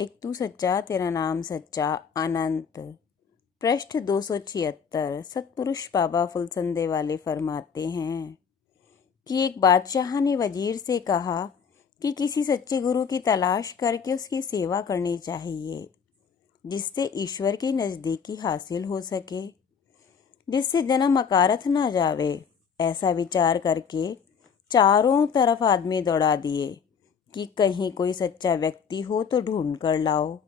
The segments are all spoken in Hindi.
एक तू सच्चा तेरा नाम सच्चा अनंत। पृष्ठ 276। सतपुरुष बाबा फुलसंदे वाले फरमाते हैं कि एक बादशाह ने वजीर से कहा कि किसी सच्चे गुरु की तलाश करके उसकी सेवा करनी चाहिए, जिससे ईश्वर की नज़दीकी हासिल हो सके, जिससे जन्म अकारथ ना जावे। ऐसा विचार करके चारों तरफ आदमी दौड़ा दिए कि कहीं कोई सच्चा व्यक्ति हो तो ढूंढ कर लाओ।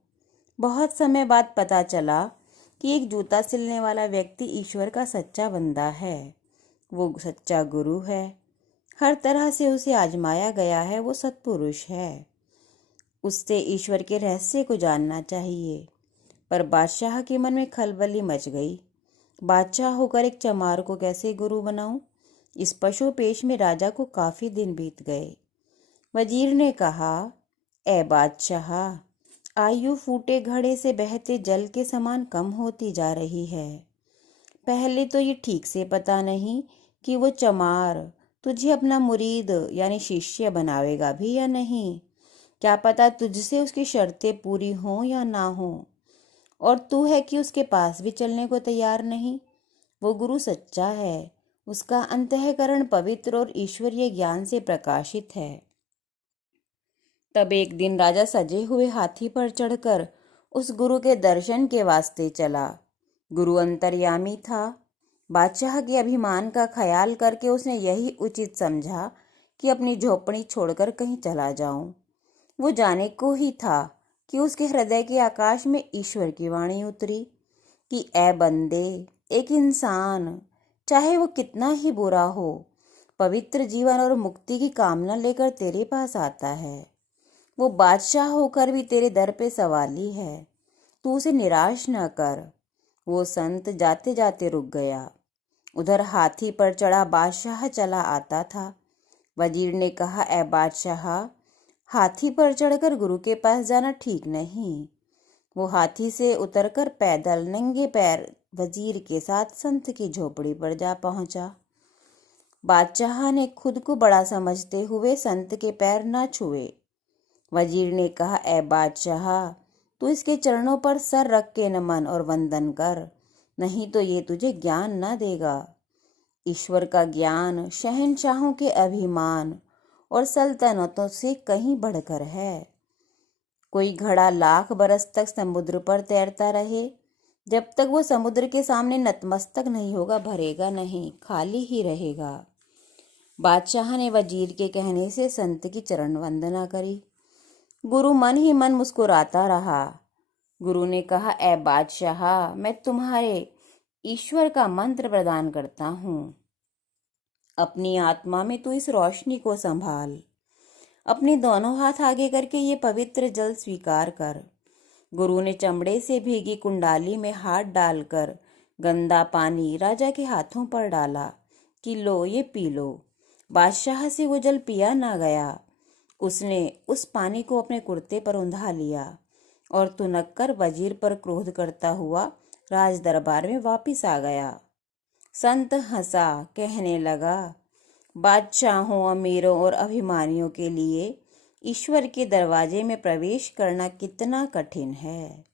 बहुत समय बाद पता चला कि एक जूता सिलने वाला व्यक्ति ईश्वर का सच्चा बंदा है। वो सच्चा गुरु है। हर तरह से उसे आजमाया गया है। वो सत्पुरुष है। उससे ईश्वर के रहस्य को जानना चाहिए। पर बादशाह के मन में खलबली मच गई। बादशाह होकर एक चमार को कैसे गुरु बनाऊं? इस पशुपेश में राजा को काफी दिन बीत गए। वजीर ने कहा, ए बादशाह, आयु फूटे घड़े से बहते जल के समान कम होती जा रही है। पहले तो ये ठीक से पता नहीं कि वो चमार तुझे अपना मुरीद यानी शिष्य बनावेगा भी या नहीं। क्या पता तुझसे उसकी शर्तें पूरी हों या ना हों, और तू है कि उसके पास भी चलने को तैयार नहीं। वो गुरु सच्चा है। उसका अंतःकरण पवित्र और ईश्वरीय ज्ञान से प्रकाशित है। तब एक दिन राजा सजे हुए हाथी पर चढ़कर उस गुरु के दर्शन के वास्ते चला। गुरु अंतर्यामी था। बादशाह के अभिमान का ख्याल करके उसने यही उचित समझा कि अपनी झोपड़ी छोड़कर कहीं चला जाऊं। वो जाने को ही था कि उसके हृदय के आकाश में ईश्वर की वाणी उतरी कि ए बंदे, एक इंसान, चाहे वो कितना ही बुरा हो, पवित्र जीवन और मुक्ति की कामना लेकर तेरे पास आता है। वो बादशाह होकर भी तेरे दर पे सवाली है। तू उसे निराश न कर। वो संत जाते जाते रुक गया। उधर हाथी पर चढ़ा बादशाह चला आता था। वजीर ने कहा, ए बादशाह, हाथी पर चढ़कर गुरु के पास जाना ठीक नहीं। वो हाथी से उतरकर पैदल नंगे पैर वजीर के साथ संत की झोपड़ी पर जा पहुंचा। बादशाह ने खुद को बड़ा समझते हुए संत के पैर न छुए। वजीर ने कहा, ए बादशाह, तू इसके चरणों पर सर रख के नमन और वंदन कर, नहीं तो ये तुझे ज्ञान न देगा। ईश्वर का ज्ञान शहंशाहों के अभिमान और सल्तनतों से कहीं बढ़कर है। कोई घड़ा लाख बरस तक समुद्र पर तैरता रहे, जब तक वो समुद्र के सामने नतमस्तक नहीं होगा, भरेगा नहीं, खाली ही रहेगा। बादशाह ने वजीर के कहने से संत की चरण वंदना करी। गुरु मन ही मन मुस्कुराता रहा। गुरु ने कहा, ए बादशाह, मैं तुम्हारे ईश्वर का मंत्र प्रदान करता हूँ। अपनी आत्मा में तू इस रोशनी को संभाल। अपने दोनों हाथ आगे करके ये पवित्र जल स्वीकार कर। गुरु ने चमड़े से भीगी कुंडाली में हाथ डालकर गंदा पानी राजा के हाथों पर डाला कि लो, ये पी लो। बादशाह से वो जल पिया ना गया। उसने उस पानी को अपने कुर्ते पर उंधा लिया और तुनक कर वजीर पर क्रोध करता हुआ राज दरबार में वापिस आ गया। संत हंसा, कहने लगा, बादशाहों, अमीरों और अभिमानियों के लिए ईश्वर के दरवाजे में प्रवेश करना कितना कठिन है।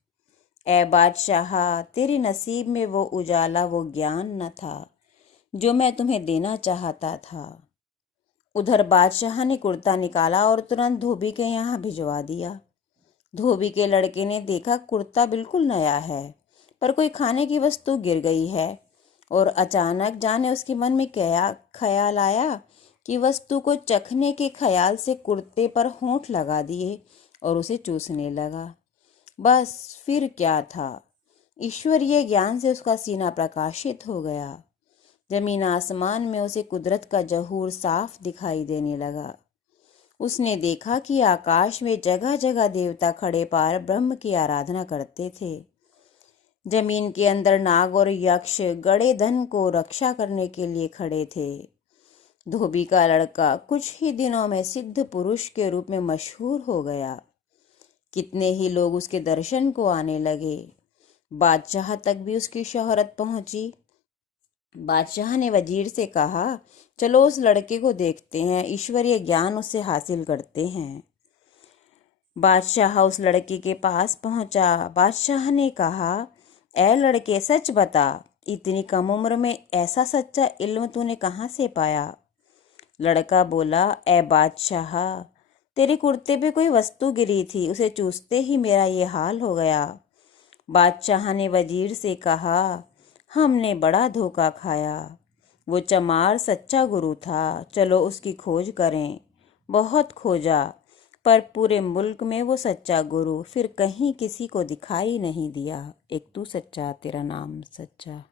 ए बादशाह, तेरे नसीब में वो उजाला, वो ज्ञान न था जो मैं तुम्हें देना चाहता था। उधर बादशाह ने कुर्ता निकाला और तुरंत धोबी के यहाँ भिजवा दिया। धोबी के लड़के ने देखा कुर्ता बिल्कुल नया है, पर कोई खाने की वस्तु गिर गई है, और अचानक जाने उसके मन में क्या ख्याल आया कि वस्तु को चखने के ख्याल से कुर्ते पर होंठ लगा दिए और उसे चूसने लगा। बस फिर क्या था, ईश्वरीय ज्ञान से उसका सीना प्रकाशित हो गया। जमीन आसमान में उसे कुदरत का जहूर साफ दिखाई देने लगा। उसने देखा कि आकाश में जगह जगह देवता खड़े पार ब्रह्म की आराधना करते थे। जमीन के अंदर नाग और यक्ष गड़े धन को रक्षा करने के लिए खड़े थे। धोबी का लड़का कुछ ही दिनों में सिद्ध पुरुष के रूप में मशहूर हो गया। कितने ही लोग उसके दर्शन को आने लगे। बादशाह तक भी उसकी शोहरत पहुंची। बादशाह ने वजीर से कहा, चलो उस लड़के को देखते हैं, ईश्वरीय ज्ञान उससे हासिल करते हैं। बादशाह उस लड़के के पास पहुंचा। बादशाह ने कहा, ऐ लड़के, सच बता, इतनी कम उम्र में ऐसा सच्चा इल्म तूने कहाँ से पाया? लड़का बोला, ऐ बादशाह, तेरे कुर्ते पे कोई वस्तु गिरी थी, उसे चूसते ही मेरा ये हाल हो गया। बादशाह ने वजीर से कहा, हमने बड़ा धोखा खाया। वो चमार सच्चा गुरु था, चलो उसकी खोज करें। बहुत खोजा, पर पूरे मुल्क में वो सच्चा गुरु फिर कहीं किसी को दिखाई नहीं दिया। एक तू सच्चा, तेरा नाम सच्चा।